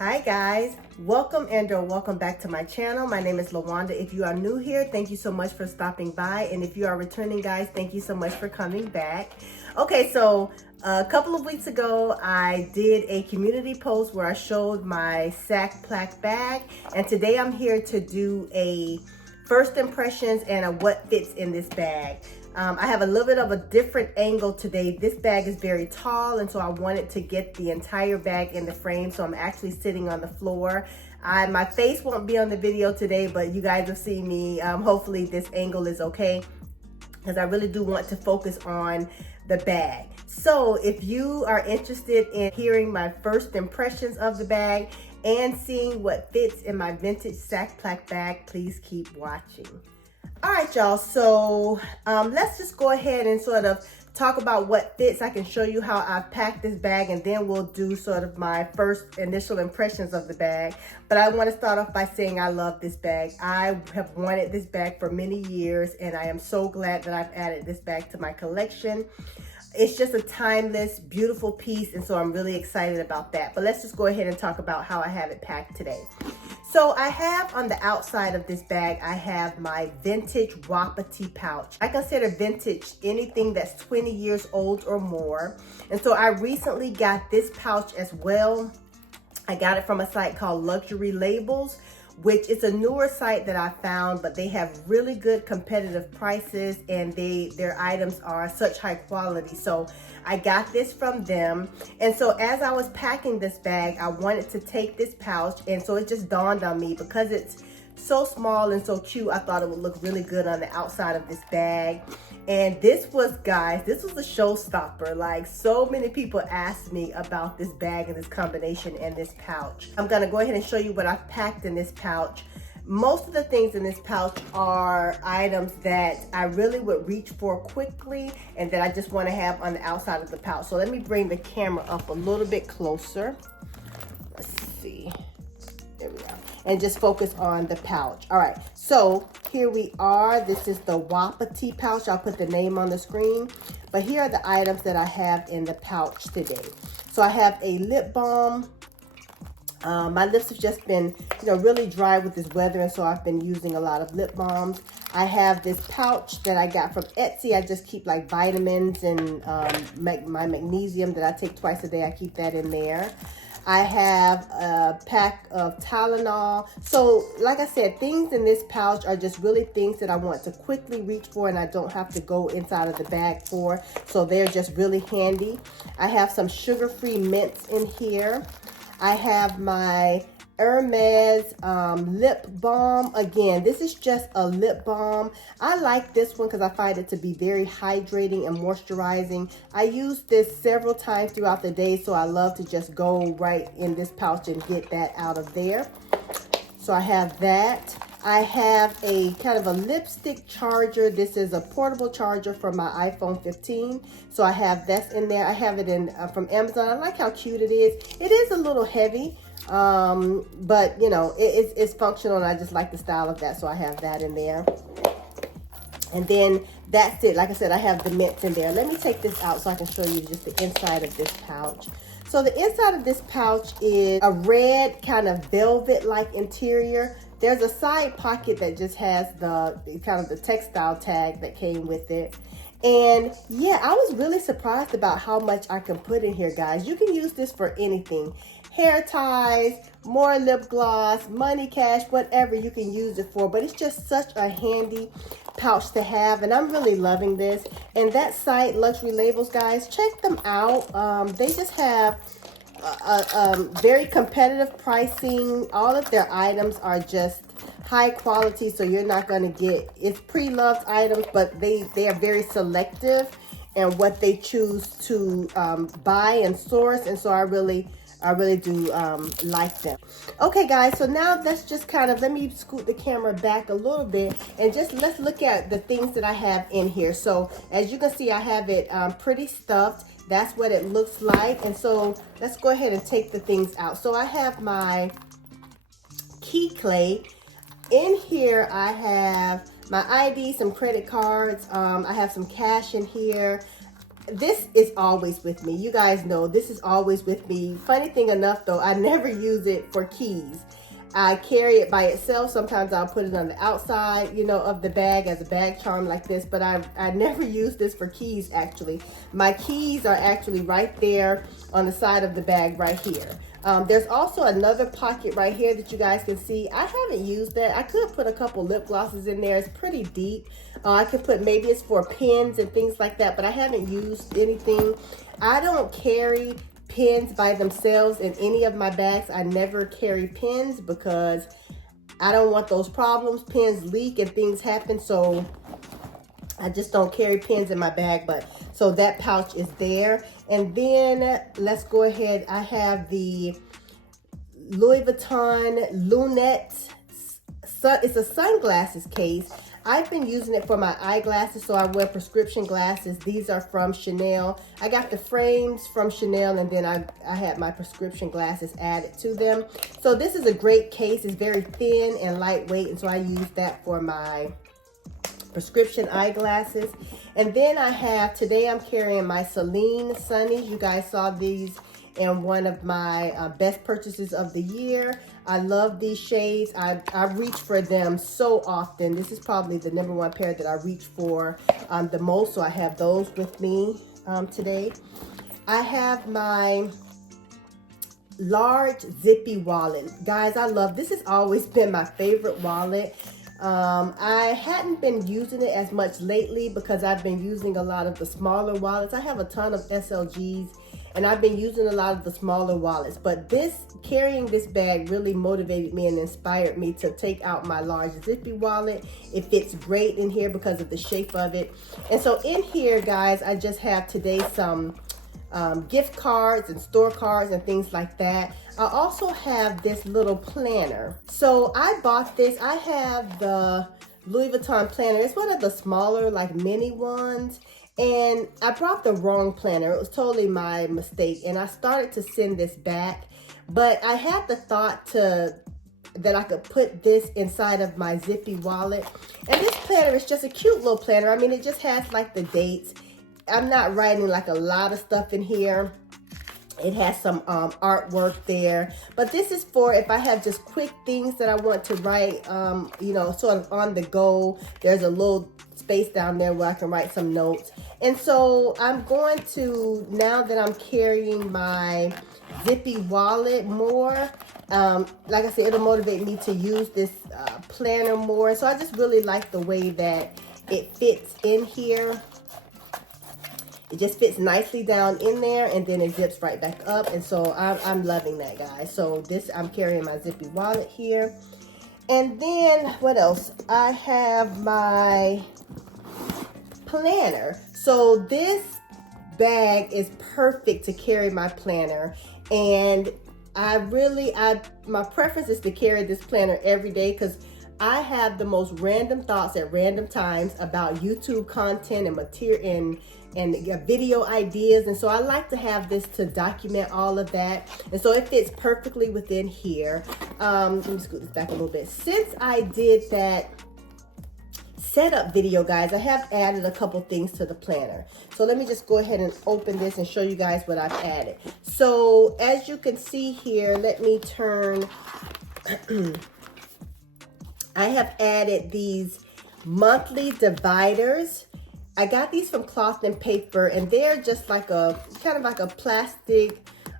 Hi guys, welcome and/or welcome back to my channel. My name is LaWanda. If you are new here, thank you so much for stopping by. And if you are returning guys, thank you so much for coming back. Okay, so a couple of weeks ago, I did a community post where I showed my sack Plat bag. And today I'm here to do a first impressions and a what fits in this bag. I have a little bit of a different angle today. This bag is very tall, and so I wanted to get the entire bag in the frame, so I'm actually sitting on the floor. My face won't be on the video today, but you guys will see me. Hopefully this angle is okay, because I really do want to focus on the bag. So if you are interested in hearing my first impressions of the bag and seeing what fits in my vintage sack Plat bag, please keep watching. All right, y'all, so let's just go ahead and sort of talk about what fits. I can show you how I've packed this bag, and then we'll do sort of my first initial impressions of the bag. But I want to start off by saying I love this bag. I have wanted this bag for many years, and I am so glad that I've added this bag to my collection. It's just a timeless, beautiful piece, and so I'm really excited about that. But let's just go ahead and talk about how I have it packed today. So I have on the outside of this bag, I have my vintage wapiti pouch. I consider vintage anything that's 20 years old or more. And so I recently got this pouch as well. I got it from a site called Luxury Labels, which is a newer site that I found, but they have really good competitive prices, and their items are such high quality. So I got this from them. And so as I was packing this bag, I wanted to take this pouch, and so it just dawned on me, because it's so small and so cute, I thought it would look really good on the outside of this bag. And this was, guys, this was a showstopper. Like, so many people asked me about this bag and this combination and this pouch. I'm gonna go ahead and show you what I've packed in this pouch. Most of the things in this pouch are items that I really would reach for quickly and that I just wanna have on the outside of the pouch. So let me bring the camera up a little bit closer. Let's see, there we go. And just focus on the pouch. All right, so here we are. This is the wapiti pouch. I'll put the name on the screen. But here are the items that I have in the pouch today. So I have a lip balm. My lips have just been, really dry with this weather, and so I've been using a lot of lip balms. I have this pouch that I got from Etsy. I just keep like vitamins and my magnesium that I take twice a day. I keep that in there. I have a pack of Tylenol. So like I said, things in this pouch are just really things that I want to quickly reach for, and I don't have to go inside of the bag for. So they're just really handy. I have some sugar-free mints in here. I have my Hermes lip balm. Again, this is just a lip balm. I like this one because I find it to be very hydrating and moisturizing. I use this several times throughout the day, so I love to just go right in this pouch and get that out of there. So I have that. I have a kind of a lipstick charger. This is a portable charger for my iPhone 15. So I have this in there. I have it in from Amazon. I like how cute it is. It is a little heavy, but it's functional, and I just like the style of that. So I have that in there. And then that's it. Like I said, I have the mints in there. Let me take this out so I can show you just the inside of this pouch. So the inside of this pouch is a red kind of velvet-like interior. There's a side pocket that just has the kind of the textile tag that came with it. And yeah, I was really surprised about how much I can put in here, guys. You can use this for anything. Hair ties, more lip gloss, money, cash, whatever you can use it for. But it's just such a handy pouch to have, and I'm really loving this. And that site, Luxury Labels, guys, check them out. They just have very competitive pricing. All of their items are just high quality, so you're not going to get, it's pre-loved items, but they are very selective in what they choose to buy and source, and so I really do like them. Okay guys, so now let's just let me scoot the camera back a little bit, and just let's look at the things that I have in here. So as you can see, I have it pretty stuffed. That's what it looks like. And so let's go ahead and take the things out. So I have my key clay. In here, I have my ID, some credit cards. I have some cash in here. this is always with me. You guys know this is always with me. Funny thing enough though, I never use it for keys. I carry it by itself. Sometimes I'll put it on the outside, you know, of the bag as a bag charm like this, but I never use this for keys actually. My keys are actually right there on the side of the bag right here. There's also another pocket right here that you guys can see. I haven't used that. I could put a couple lip glosses in there. It's pretty deep. I could put, maybe it's for pens and things like that, but I haven't used anything. I don't carry pens by themselves in any of my bags. I never carry pens because I don't want those problems. Pens leak and things happen, so I just don't carry pens in my bag. But so that pouch is there. And then let's go ahead. I have the Louis Vuitton Lunette. It's a sunglasses case. I've been using it for my eyeglasses, so I wear prescription glasses. These are from Chanel. I got the frames from Chanel, and then I had my prescription glasses added to them. So this is a great case. It's very thin and lightweight, and so I use that for my prescription eyeglasses. And then I have, today I'm carrying my Celine Sunnies. You guys saw these in one of my best purchases of the year. I love these shades. I reach for them so often. This is probably the #1 pair that I reach for the most, so I have those with me today. I have my large zippy wallet. Guys, I love this. Has always been my favorite wallet. I hadn't been using it as much lately because I've been using a lot of the smaller wallets. I have a ton of SLGs, and I've been using a lot of the smaller wallets, but carrying this bag really motivated me and inspired me to take out my large zippy wallet. It fits great in here because of the shape of it. And so in here, guys, I just have today some gift cards and store cards and things like that. I also have this little planner. So I bought this. I have the Louis Vuitton planner. It's one of the smaller, like mini ones. And I brought the wrong planner. It was totally my mistake. And I started to send this back. But I had the thought that I could put this inside of my zippy wallet. And this planner is just a cute little planner. I mean, it just has like the dates. I'm not writing like a lot of stuff in here. It has some artwork there. But this is for if I have just quick things that I want to write, you know, sort of on the go. There's a little space down there where I can write some notes. And so I'm going to, now that I'm carrying my zippy wallet more, like I said, it'll motivate me to use this planner more. So I just really like the way that it fits in here. It just fits nicely down in there, and then it zips right back up. And so I'm loving that, guys. So this, I'm carrying my zippy wallet here. And then what else? I have my planner. So this bag is perfect to carry my planner. And my preference is to carry this planner every day because I have the most random thoughts at random times about YouTube content and material and video ideas. And so I like to have this to document all of that. And so it fits perfectly within here. Let me scoot this back a little bit. Since I did that setup video, guys, I have added a couple things to the planner. So let me just go ahead and open this and show you guys what I've added. So as you can see here, let me turn... I have added these monthly dividers. I got these from Cloth and Paper, and they're just like a kind of like a plastic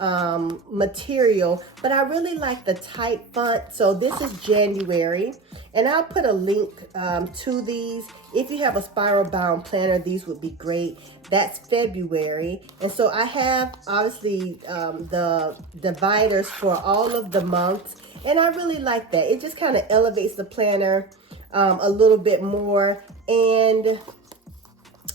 material, but I really like the type font. So this is January, and I'll put a link to these. If you have a spiral bound planner, these would be great. That's February. And so I have obviously the dividers for all of the months, and I really like that. It just kind of elevates the planner a little bit more. And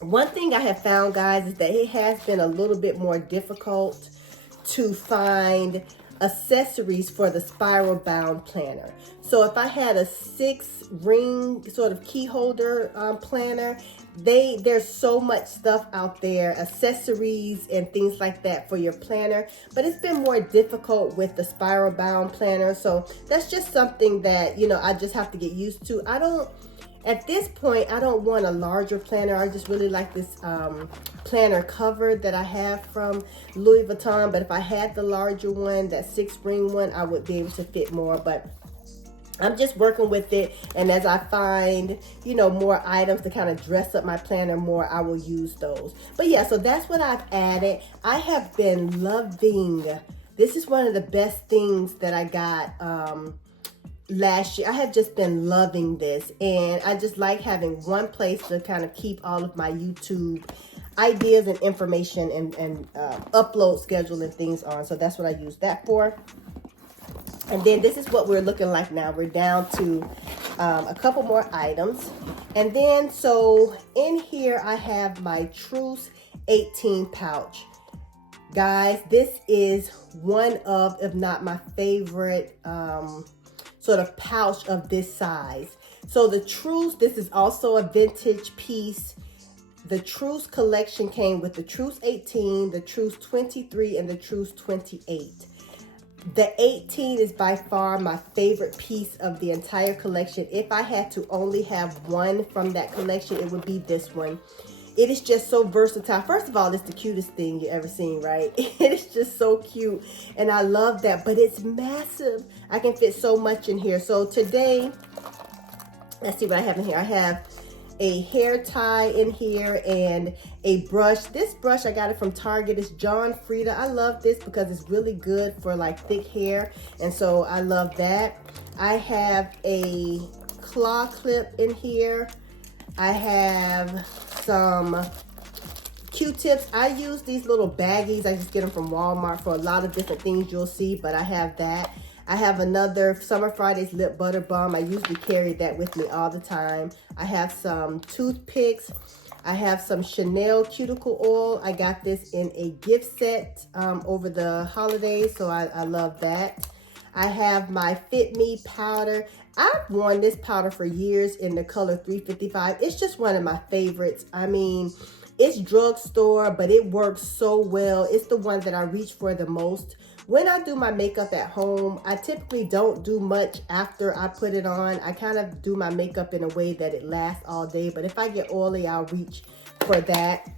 one thing I have found, guys, is that it has been a little bit more difficult to find accessories for the spiral bound planner. So if I had a 6-ring sort of key holder planner, there's so much stuff out there, accessories and things like that for your planner, but it's been more difficult with the spiral bound planner. So that's just something that, you know, I just have to get used to. At this point, I don't want a larger planner. I just really like this planner cover that I have from Louis Vuitton. But if I had the larger one, that 6-ring one, I would be able to fit more. But I'm just working with it, and as I find, you know, more items to kind of dress up my planner more, I will use those. But yeah, so that's what I've added. I have been loving, this is one of the best things that I got last year. I have just been loving this, and I just like having one place to kind of keep all of my YouTube ideas and information and upload schedule and things on. So that's what I use that for. And then this is what we're looking like now. We're down to a couple more items. And then, so in here, I have my Truce 18 pouch. Guys, this is one of, if not my favorite sort of pouch of this size. So the Truce, this is also a vintage piece. The Truce collection came with the Truce 18, the Truce 23, and the Truce 28. The 18 is by far my favorite piece of the entire collection. If I had to only have one from that collection, it would be this one. It is just so versatile. First of all, it's the cutest thing you ever seen, right? It is just so cute, and I love that, but it's massive. I can fit so much in here. So today, let's see what I have in here. I have a hair tie in here and a brush. This brush, I got it from Target. It's John Frieda. I love this because it's really good for like thick hair, and so I love that. I have a claw clip in here. I have some Q-tips. I use these little baggies. I just get them from Walmart for a lot of different things you'll see, but I have that. I have another Summer Fridays lip butter balm. I usually carry that with me all the time. I have some toothpicks. I have some Chanel cuticle oil. I got this in a gift set over the holidays, so I love that. I have my Fit Me powder. I've worn this powder for years in the color 355. It's just one of my favorites. I mean, it's drugstore, but it works so well. It's the one that I reach for the most. When I do my makeup at home, I typically don't do much after I put it on. I kind of do my makeup in a way that it lasts all day. But if I get oily, I'll reach for that.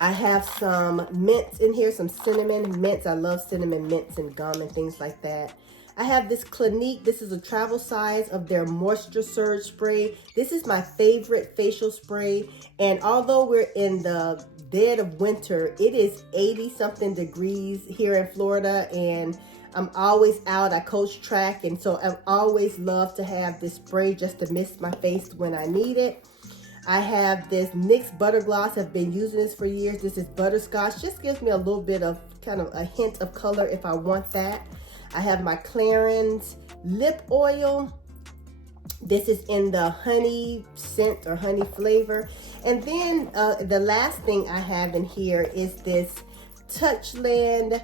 I have some mints in here, some cinnamon mints. I love cinnamon mints and gum and things like that. I have this Clinique. This is a travel size of their Moisture Surge spray. This is my favorite facial spray. And although we're in the dead of winter, it is 80-something degrees here in Florida, and I'm always out. I coach track, and so I always love to have this spray just to mist my face when I need it. I have this NYX Butter Gloss. I've been using this for years. This is butterscotch. Just gives me a little bit of kind of a hint of color if I want that. I have my Clarins lip oil. This is in the honey scent or honey flavor. And then the last thing I have in here is this Touchland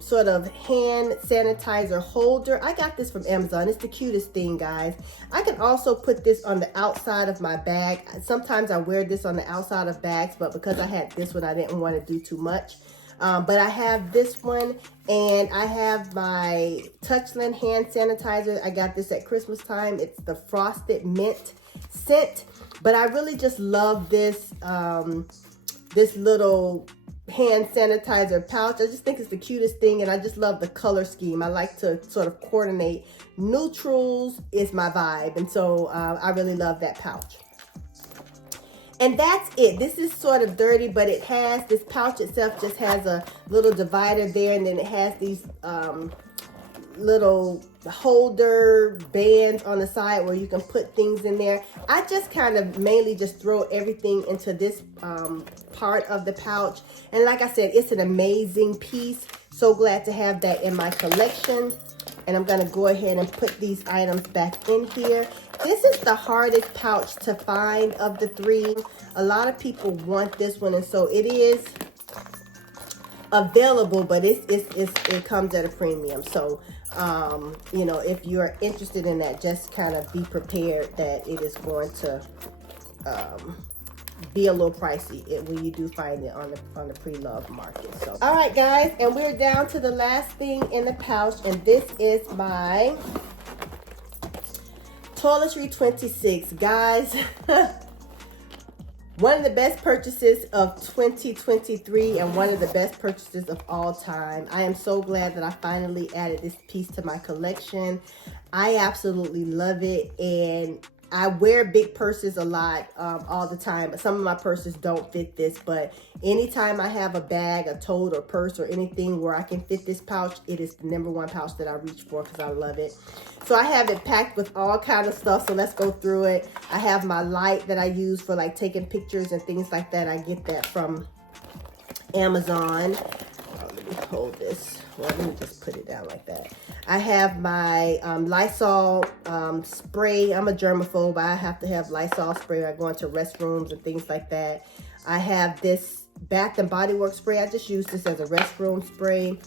sort of hand sanitizer holder. I got this from Amazon. It's the cutest thing, guys. I can also put this on the outside of my bag. Sometimes I wear this on the outside of bags, but because I had this one, I didn't want to do too much. But I have this one, and I have my Touchland hand sanitizer. I got this at Christmas time. It's the Frosted Mint scent, but I really just love this this little hand sanitizer pouch. I just think it's the cutest thing, and I just love the color scheme. I like to sort of coordinate. Neutrals is my vibe, and so I really love that pouch. And that's it. This is sort of dirty, but it has, this pouch itself just has a little divider there, and then it has these little holder bands on the side where you can put things in there. I just kind of mainly just throw everything into this part of the pouch. And like I said, it's an amazing piece. So glad to have that in my collection. And I'm going to go ahead and put these items back in here. This is the hardest pouch to find of the three. A lot of people want this one, and so it is available, but it comes at a premium. So, you know, if you're interested in that, just kind of be prepared that it is going to be a little pricey when you do find it on the pre-loved market. So, all right, guys, and we're down to the last thing in the pouch, and this is my Toiletry 26, guys. One of the best purchases of 2023 and one of the best purchases of all time. I am so glad that I finally added this piece to my collection. I absolutely love it, and I wear big purses a lot all the time, but some of my purses don't fit this. But anytime I have a bag, a tote or purse or anything where I can fit this pouch, it is the #1 pouch that I reach for because I love it. So I have it packed with all kind of stuff, so let's go through it. I have my light that I use for like taking pictures and things like that. I get that from Amazon. Let me hold this. Well, let me just put it down like that. I have my Lysol spray. I'm a germaphobe. I have to have Lysol spray when I go into restrooms and things like that. I have this Bath and Body Works spray. I just use this as a restroom spray.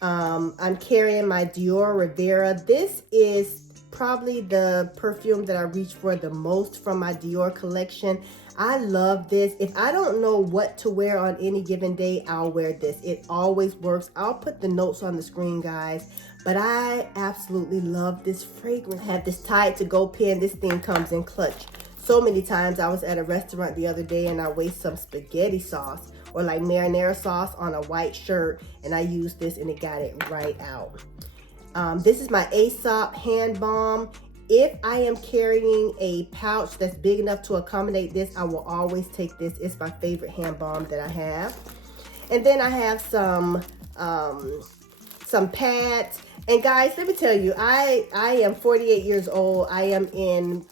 I'm carrying my Dior Rivera. This is probably the perfume that I reach for the most from my Dior collection. I love this. If I don't know what to wear on any given day, I'll wear this. It always works. I'll put the notes on the screen, guys. But I absolutely love this fragrance. I have this tied to go pin. This thing comes in clutch. So many times I was at a restaurant the other day and I waste some spaghetti sauce or like marinara sauce on a white shirt, and I used this and it got it right out. This is my Aesop hand balm. If I am carrying a pouch that's big enough to accommodate this, I will always take this. It's my favorite hand balm that I have. And then I have some pads. And guys, let me tell you, I am 48 years old. I am in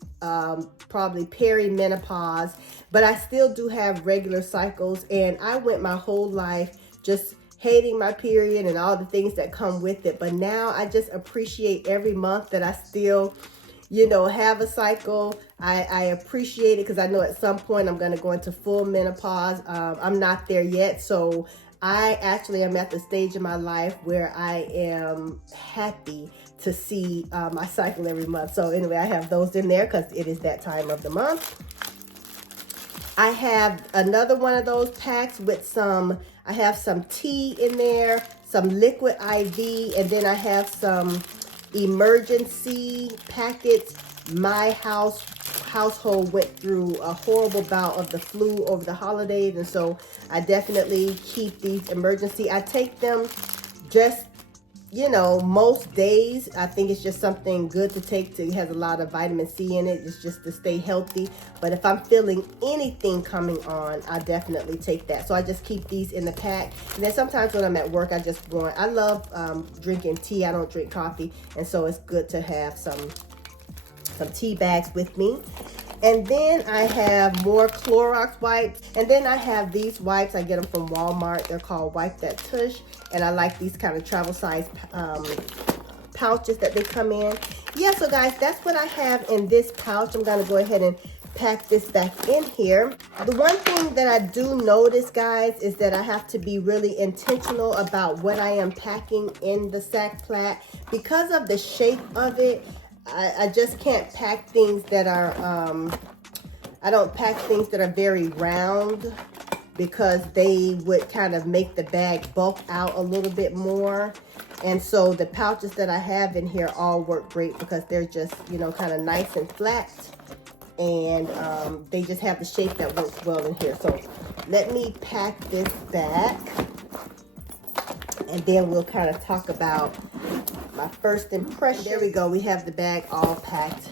probably perimenopause, but I still do have regular cycles, and I went my whole life just hating my period and all the things that come with it. But now I just appreciate every month that I still, you know, have a cycle. I appreciate it because I know at some point I'm going to go into full menopause. I'm not there yet, so I actually am at the stage in my life where I am happy to see my cycle every month. So anyway, I have those in there because it is that time of the month. I have another one of those packs with I have some tea in there, some liquid IV, and then I have some emergency packets. My household went through a horrible bout of the flu over the holidays, and so I definitely keep these emergency. I take them just, you know, most days. I think it's just something good to take. It has a lot of vitamin C in it. It's just to stay healthy. But if I'm feeling anything coming on, I definitely take that. So I just keep these in the pack. And then sometimes when I'm at work, I love drinking tea. I don't drink coffee. And so it's good to have some tea bags with me. And then I have more Clorox wipes. And then I have these wipes. I get them from Walmart. They're called Wipe That Tush. And I like these kind of travel size pouches that they come in. Yeah, so guys, that's what I have in this pouch. I'm going to go ahead and pack this back in here. The one thing that I do notice, guys, is that I have to be really intentional about what I am packing in the sack Plat. Because of the shape of it, I just can't pack things that are, I don't pack things that are very round because they would kind of make the bag bulk out a little bit more. And so the pouches that I have in here all work great because they're just, you know, kind of nice and flat. And they just have the shape that works well in here. So let me pack this back. And then we'll kind of talk about my first impression. There we go. We have the bag all packed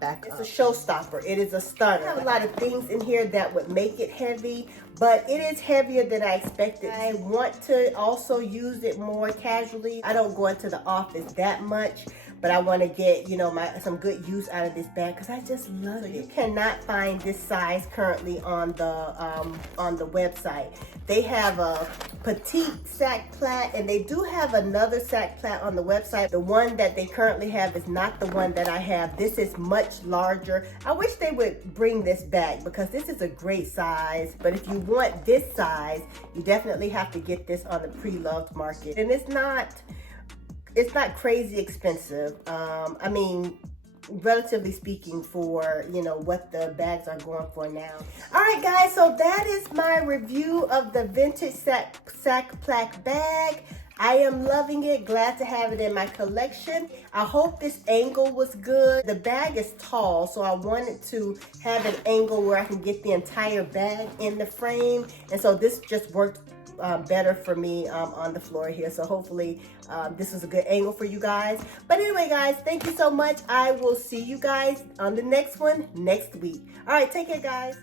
back up. It's a showstopper. It is a stunner. I have a lot of things in here that would make it heavy, but it is heavier than I expected. I want to also use it more casually. I don't go into the office that much, but I want to get, you know, some good use out of this bag because I just love it. You cannot find this size currently on the website. They have a petite sack Plat, and they do have another sack Plat on the website. The one that they currently have is not the one that I have. This is much larger. I wish they would bring this back because this is a great size. But if you want this size, you definitely have to get this on the pre-loved market. And it's not crazy expensive. I mean, relatively speaking, for, you know, what the bags are going for now. All right, guys, so that is my review of the vintage sack Plat bag. I am loving it. Glad to have it in my collection. I hope this angle was good. The bag is tall, so I wanted to have an angle where I can get the entire bag in the frame. And so this just worked better for me on the floor here. So hopefully this was a good angle for you guys. But anyway, guys, thank you so much. I will see you guys on the next one next week. All right, take care, guys.